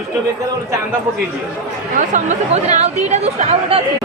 दुष्ट बेकार बोले चांदा पकई दिए और समस्त कहते आउ दीटा दुष्ट आउ गोटा अच्छी